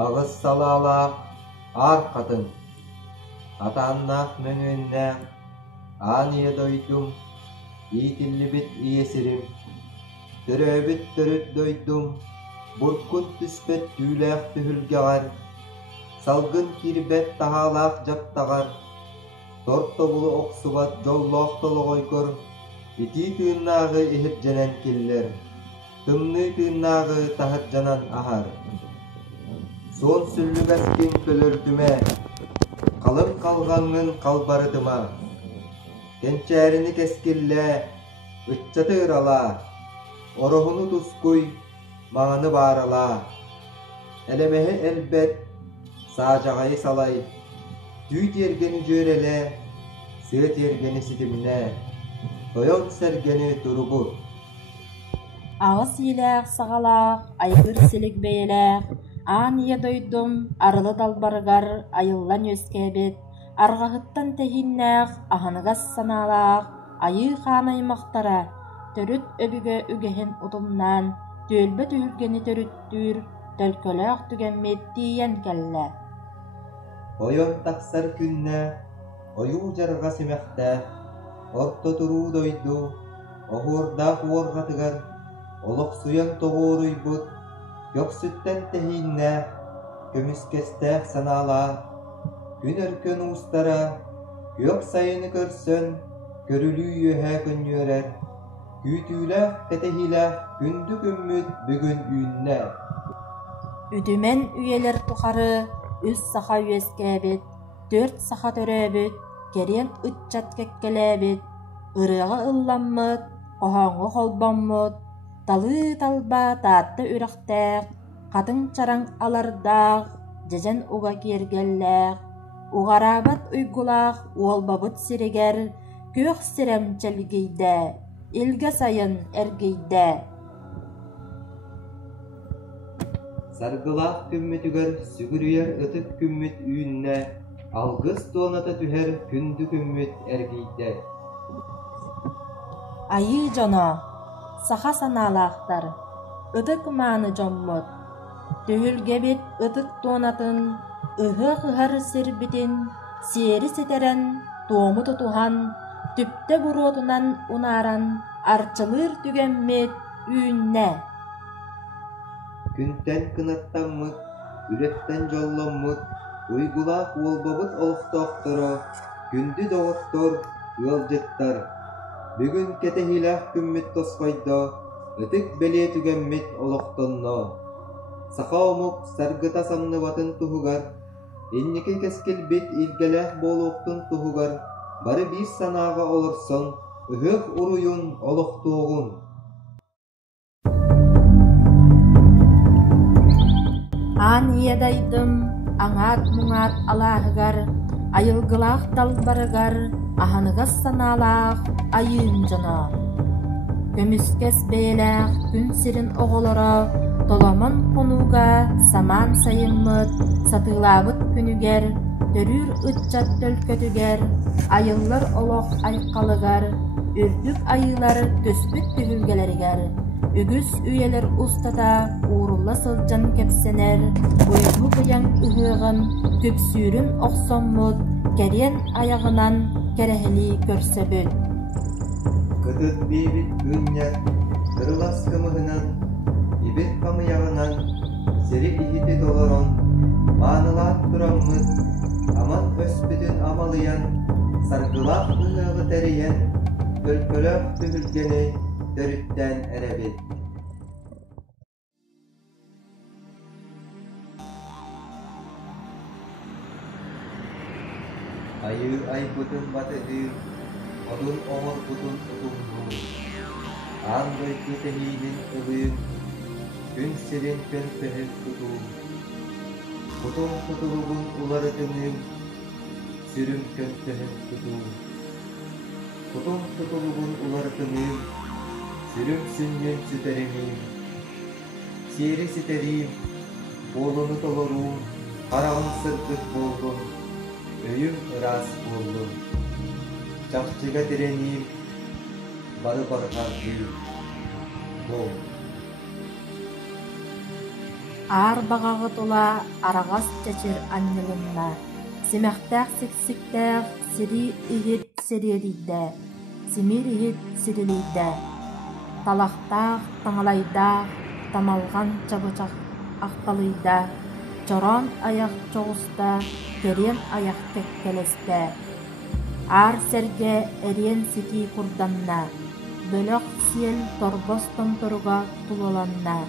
Ağız salala ar kadın. Atannak möngünne aniye doydum. İyitilli iyesirim. Töröbüt törüt doydum. Burkut tüspet tüylek tühülgeğer. Salgın kirbet tahalak japtagar. Tortobulu oksubat jolloq tologoykor. İti tığınnagı ihip jenen killer. Tımны tığınnagı tahat janan ahar. Son süllügaskin kölörtüme. Kalın kalganın kalbarıdıma. Kençerini keskille. Ütçatır ala. Orohunu tuskuy. Mağını bağırala. Elemehe elbet. Sağcağayı salay. Tüyt yergeni jörele. Sığıt yergeni sidimne. Toyon sergeni durubur. Ağız yelek sağalak, aygır silik beyelek. Aniye doydum, arılı dalbargar, ayıllan öskebet. Argahıttan tehinnek, ahanıgas sanalak. Ayı xanaymaqtara, törüt öbüge ügehen udumnan. Tölbet ülgeni törüttür, tölkölek tügenmet diyen kelle. Oyon taksar künne, oyu jarga simekte. Orto turu doydu, ohurda huorgatıgar. Olok suyan toğuruybut, yok sütten tehinne. Kömüskestek sanala, gün örkön ustara. Yok sayını görsön, görülü yühe könjörer. Gütüyle petehile, gündü gümmüt bugün ünne. Üdümen üyeler tuharı, üç saha üyeskebet, 4 saha töröbüt, gerien ıtçat kekkelebet, ırığa ıllanmıt, kohanğı holbanmıt, dalı talba taatta ürektek, kadın çarang alardağ, jejen uga gergelleğ, uğarabat uygulaq, uolbabıt sireger, gök sirem çelgeyde, ilge sayın ergeyde. Sargılaq kümmütüger sügürüyer ıtık kümmüt üyünne. Algız donata tüher kündü kümmüt ergeyde. Ayı jono, saha sanalaqtar, ıtık manı jommut. Tühülgebet ıtık donatın, ıhı hıhar sirbitin, seri siteren, doğumu tutuhan, tüpte burotunan unaran, arçılır tügenmet üyünne. Günten kınattanmıt, üretten jollanmıt, uygulaq uolbabıt oluktoqtoro, gündü doğuttor, ıalcıttar. Bugün ketehilaq kümmüt toskoydo, ıtık beliye tügenmet oluktonno. Saqa omuk sargıta samnıvatın tuhugar, enniki keskilbit ilgeleh boluqtun tuhugar, bari bir sanağa olurson, ıhık uruyun oluktuğun. Aniye daydım, aŋat muŋat alahıgar, ayılgılaq dalbarıgar, ahanıgas sanalaq, ayın jono. Kömüskes beyleq, gün sirin oğulara, dolaman konuga, saman sayınmıt, satılabıt günüger, törür ıtçat tölkötüger, ayıllar oloq aykalıgar, ürdük ayılar töspüt tühülgeleriger. Ügüs üyeler ustata, uğrulla sılcan kepsener, uyumu kıyan ıhığın, köpsürün oqsonmut, kerien ayağınan kerehli körsebüt. Kıtıt bibit günyer, kırılas kımıhınan, ibit kamıyağınan, seri ihiti doloron, manılar durammıt, aman öspütün amalıyan, sargılaq ıhığı teriyen, tölkölök tühülgeni, törütten erebit. Ayı ay putun batıdı, odun oğul putun utumlu. Angoy kütehinin ılığın, gün sirin könpehil tutum. Putun kutuluğun uları tümüm, sürüm könpehil tutum. Putun kutuluğun uları tümüm, sürüm sünnüm süterimim. Siri siterim, bolunu tolorum, karağın sırtık boldum. Öyüm ıras boldum. Çakçıga direnim, barı barıkar gül. Bol. Ар бағағы тұла арағас чачыр аннылынна. Семәқтәқ сексіктәқ сири игит сирелейді. Симир игит сирелейді. Талақтақ, таңалайдақ, тамалған чабычақ ақталыйда. Чорон аяқ чоғыста, керен аяқ теккелесті. Ар сәрге әрен сети құрданна. Бөлөк сиел торбостон торуга тулаланна.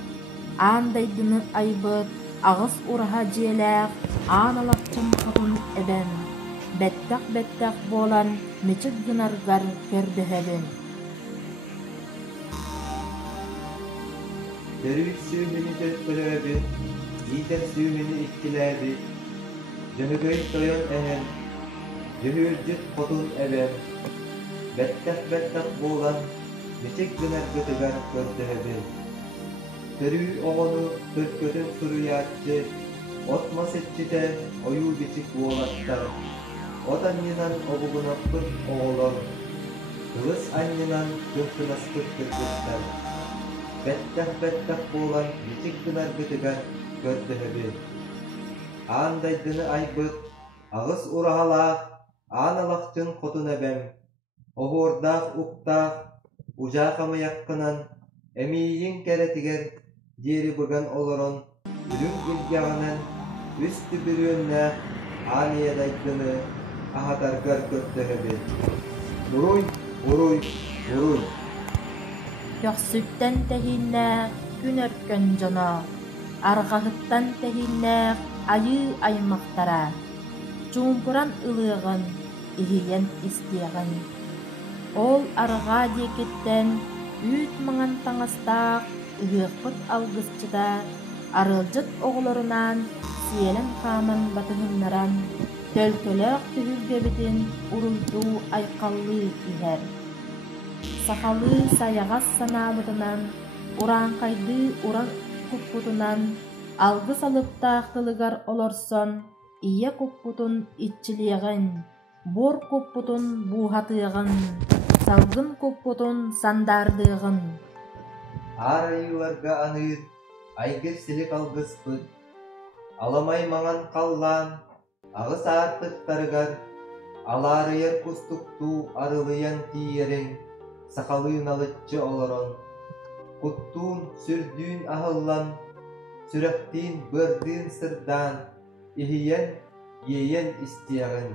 Андайдыны айбыт, ағыс ураха желәқ, аналақчын қағын әбән. Бәттәқ болан, мечік гынаргар көрдіхәбін. Дөрүк сүймені төткіләбі, итер сүймені ikkilәбі. Жөһөгөй тойон әһен, жөһүржүт қотун әбән. Бәттәқ болан, мечік гынаргытыгар көрдіхәбін. Төрүү оғону төрткөтөн суруяатчы, отмас etчите ойуу бичик буолаттар. От аннынан обугунаппыт оғолор, кылыс аннынан кыртынаспыт кыргыттар. Бәттәқ болан бичик гынаргытыгар көрдөһөбү. Аандайдыны айбыт, ағыс урахалаах, аналахчын хотун эбем. Оғуордаах уктаах, ужаахамыяққынан, эмийин кэретигер диэри быган олорон, үрүн илгяғынан, үсті бүрүөннэ аниядайдыны ахатаргар көрдөһөбү. Уруй. Йохсүттен тэһиннээх күн өркөн дьоно. Арҕаһыттан тэһиннээх айыы аймактара. Чуумпуран ылыагын, иһийэн истиэҕин. Ол арҕаа диэкиттэн үүт маҥан таҥастаах ыһыахпыт алгысчыта арылдьыт оҕолорунан сиэлэн хааман батыһыннаран төлкөлөөх түһүлгэбитин уруйдуу айхаллыы иһэр. Сахалыы саяҕас санаабытынан, урааҥхайдыы уран куппутунан алгыс алыптаахтылыгар олорсон ийэ куппутун итчилиэҕин, буор куппутун буухатыаҕын, салгын куппутун сандаардыаҕын. Ар айыларга аныыр, айгыр силик алгыспыт. Аламай маҥан халлаан, ағыс аартыктарыгар, алаарыйар кустуктуу арылыян тииэриң, сахалыын алыччы олорон. Куттуун сүрдүүн ахыллан, сүрөктиин бырдыын сырдаан, иһийэн иэйэн истиэҕин.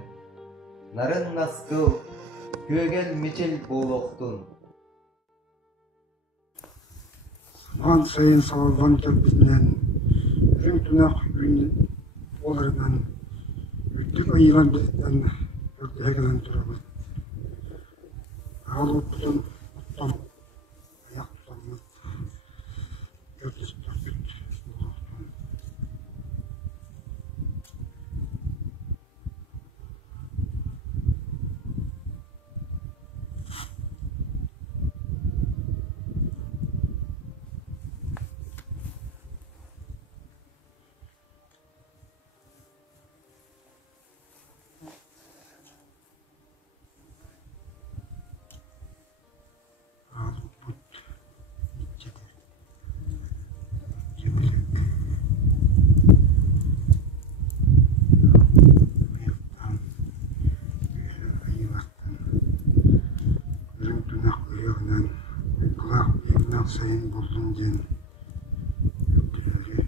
Нарын наскыл, күөгел мичил буолуохтун. Ан сайын салалған төрбітінен, үрін тұнақ үйін оларынан, үттік айылан бізден өрдігінен тұрабыз. Ал ұттын ұттам, аяқ тұтамыз, өрдістік бүт болуқтын. Sayın buldum den öptüleri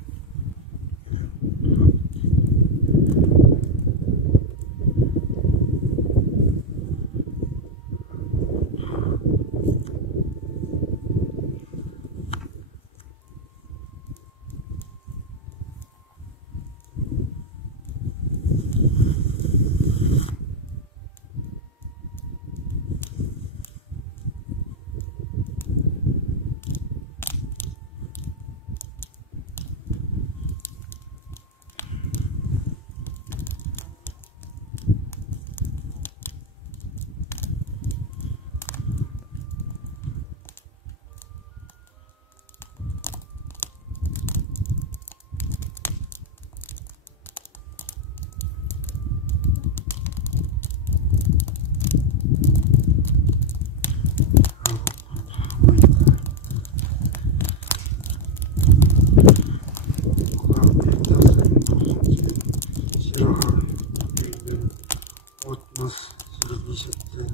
отмас сырбишеттен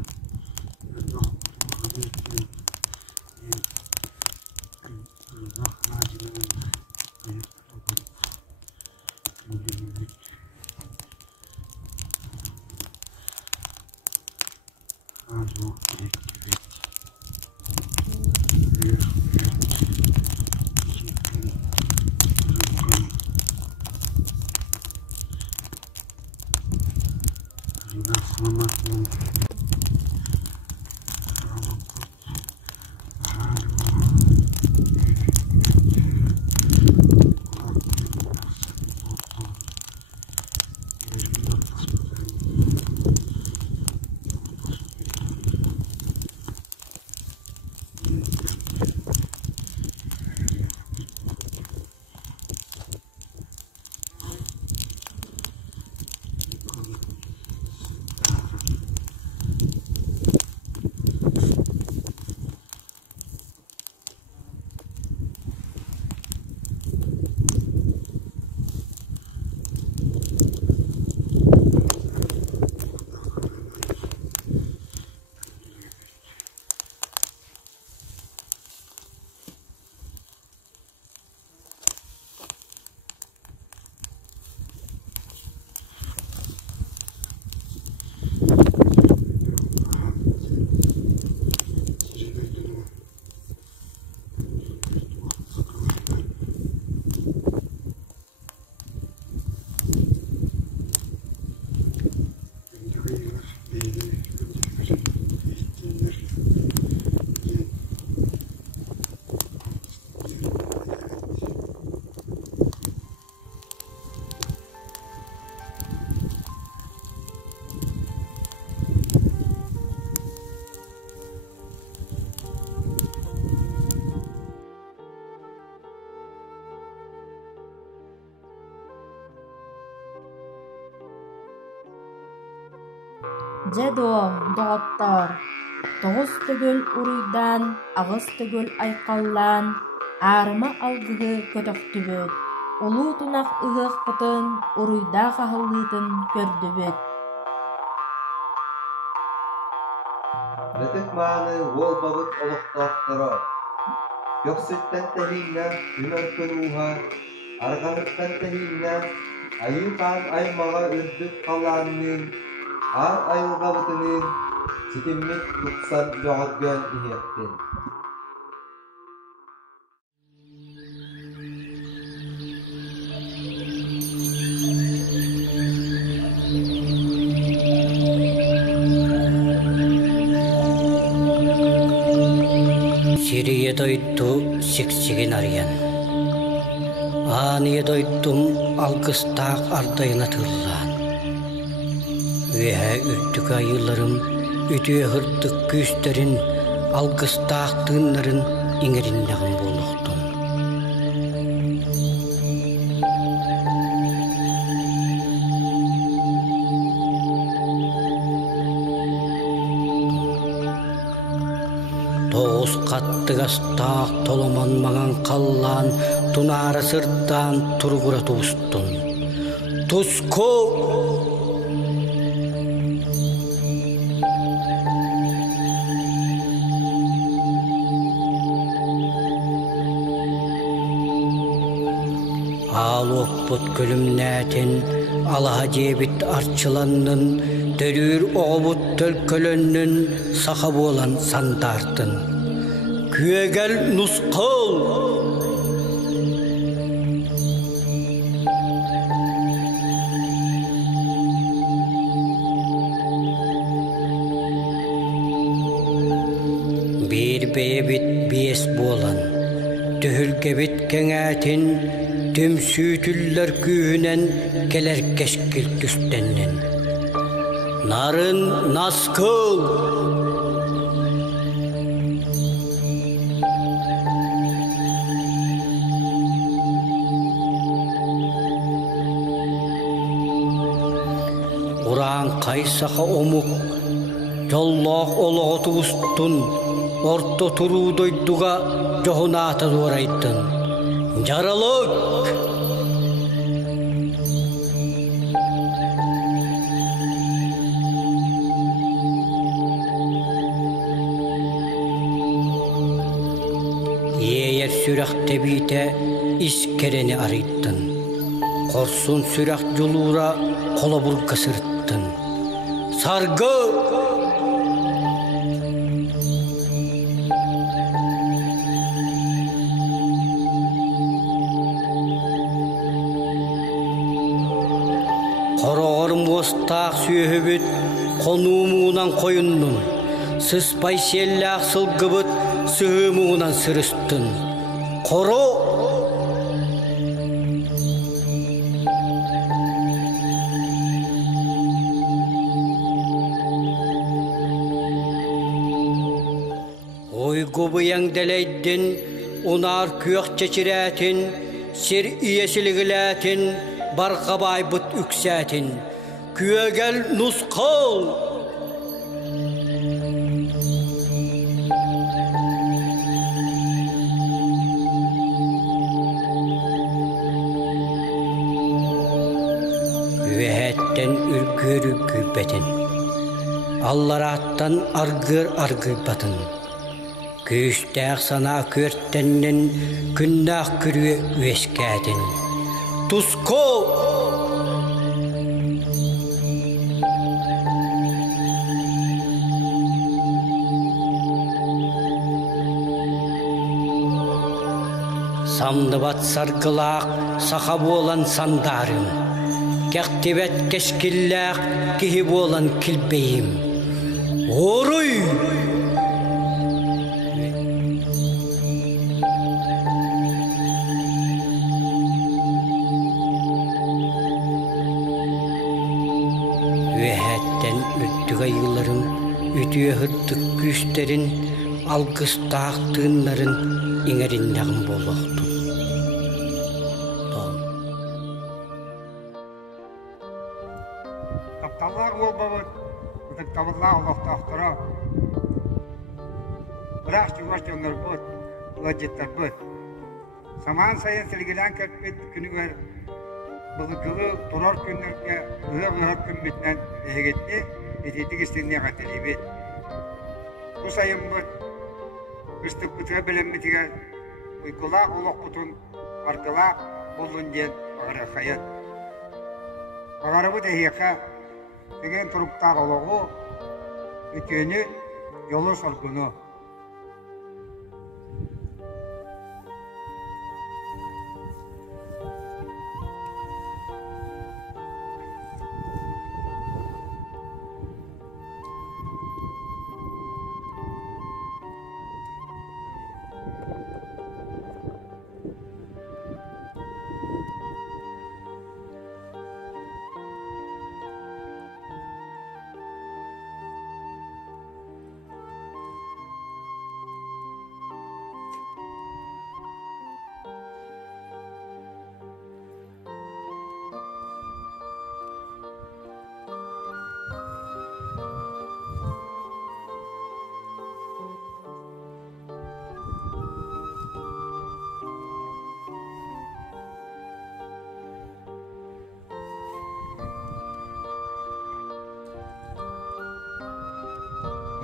ердох мағадеттен ердох нажинен аяқтабын үндемемет азу ерттебет Жедо, доғаттар, тоғыз төгіл ұруйдан, ағыз төгіл айқаллан, арыма алғығы көтөқтүбөт, олу тунақ ұғық бұтын, ұруйда қағылғытын көрдүбөт. Бітік мағаны ол бабыт олықтақтыры. Көксіттен тәхейіне үнір көруға, арғанықтан тәхейіне айықан аймаға үрдік қаланның, ар айылға бұтының сетеммет тұқсан жоғыргөн иһектен. Сирие дойту сексеген ариян. Ание дойтум алгыстақ ардайына тыллан. Веһә үртүк айыларым үтүе хыртык күстерин алгыстақ тыыннарын иңериннәгін болуқтым. Тоғыз қаттығастақ толоман маған қаллан тунары сырттан тургура туыстын. Туско! Алуқпыт көлімнәтін, алаға дебіт арчыланның, төрір оғыбыт төлкөлөннің, сақа болан сандартын. Күегел нұсқыл! Bir бейбіт бес болан, түхілгебіт кәңәтін, Tüm sütüller kүйінен келер кешкіл түстеннен. Нарын наскыл! Уран қайсақа омук, жоллақ олығы тұғыстын, орто тұру дойдуға жоғыната зорайттын. Жаралык! сүрәхте бите искерени арыйттын. Корсун сүрәх жулура колобур кысырттын. Саргы! Корогорум остаак сүйөбүт конуумуунан коюннун. Сыспай селлаак сылгыбыт сыымуунан сырыстын. Коро! Ойгу быяң делейдин, унар күйөк чечирәтин, сир иесилигиләтин, барғабай бұт үксәтин. Күйөгел нұсқол! Күйәттен үргөр күпетін. Аллараттан аргыр батын. Күйістәк сана көрттеннен күннақ күрі өскәдін. Туско! Самдыбат саргылақ саха болан сандарым. Кәқтебет кешкілләқ кихи болан кілбейім. Оруй! Yıllarım ütüye hırtık güçlerin algıs dağıttığınların inerinden bolaktım. Kaptanlar ol babın, kaptanlar Allah'ta bırak cumhurbaşkanları bu, vaziyetler bu. Saman sayın silgilen kerpet günü ver, bılıkılı durar günlerine ıhır kümbetinden eğitti. Etetik istendiğe katılıydı. Bu sayın bu üstü kutuğa bilinmetiğe uykula ulak kutun arkala bulun diyen ağırı hayat. Ağırı bu dehiyaka tegen turukta ulağı ütüğünü yolu sorgunu.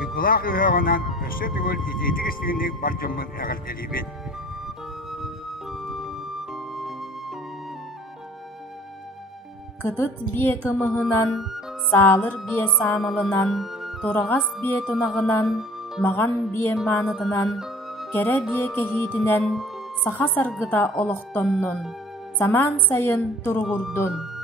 Uygulaq ıhağından ösü tügül etetik isteğindeki barcamın əğirdeliydi. Кытыт бие кымыһынан, саалыр бие саамалынан, торағас бие тонағынан, маған бие маанытынан, кәрі бие кәһиитинэн, саха саргыта олохтоннун, самаан сайын туругурдун.